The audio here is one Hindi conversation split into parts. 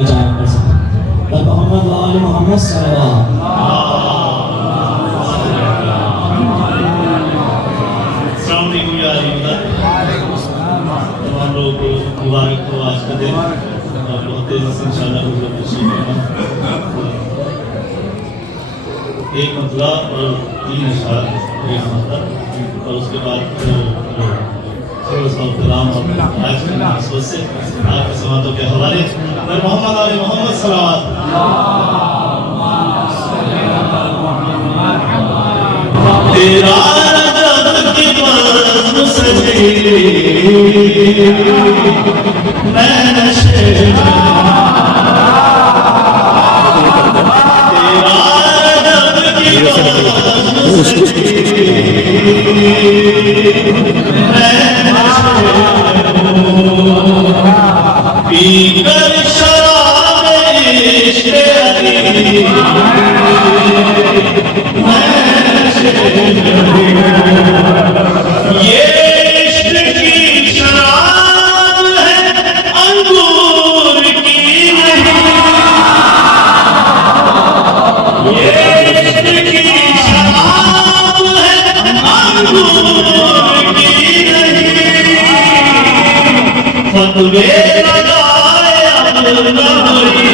मोहम्मद वाले मोहम्मद सल्लल्लाहु तमाम लोग मुबारक हो आज का दिन और बहुत तेजी से इंशाल्लाह एक मतला और 3 अशआर एक मतलब और उसके बाद सलाम और आज के नस्बत से आपके समातों के हवाले मोहम्मद आले मोहम्मद सलावत तेरा रजब की बज़्म सजी मैं नशे तेरा रजब की बज़्म सजी मैं नशे पीकर शराब इश्क़ अली ये इश्क़ की शराब है अंगूर की नहीं ये इश्क़ की शराब है अंगूर की नहीं फतवे लगाए अब न हुई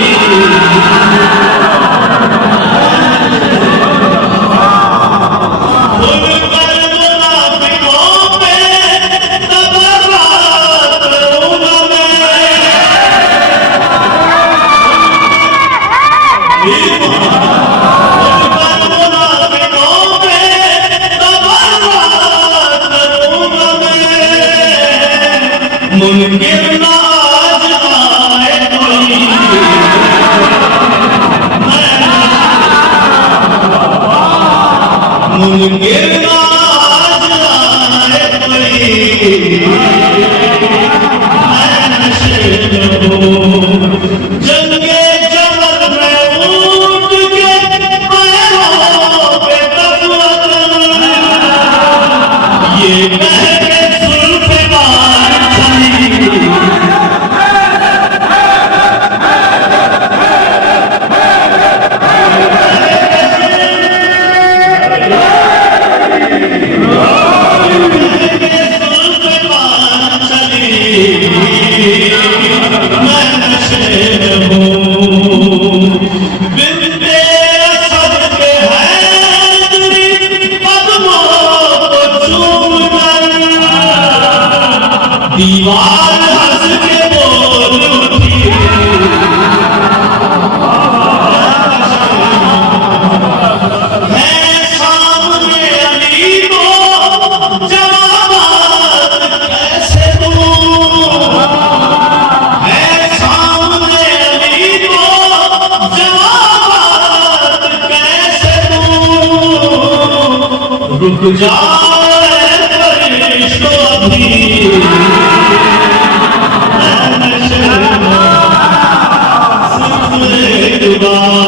मुनकिर नाज आए कोई मुनकिर नाज आए कोई मैं नशे में हूँ जंगे जमल में ऊँट के पैरों पे तबवत ये कह के सुल्फ मार दीवार हंस के बोल उठी है सामने अली को जवाबात कैसे दूं है सामने अली को जवाबात कैसे दूं रुक जाए फरिश्तों भी Bye.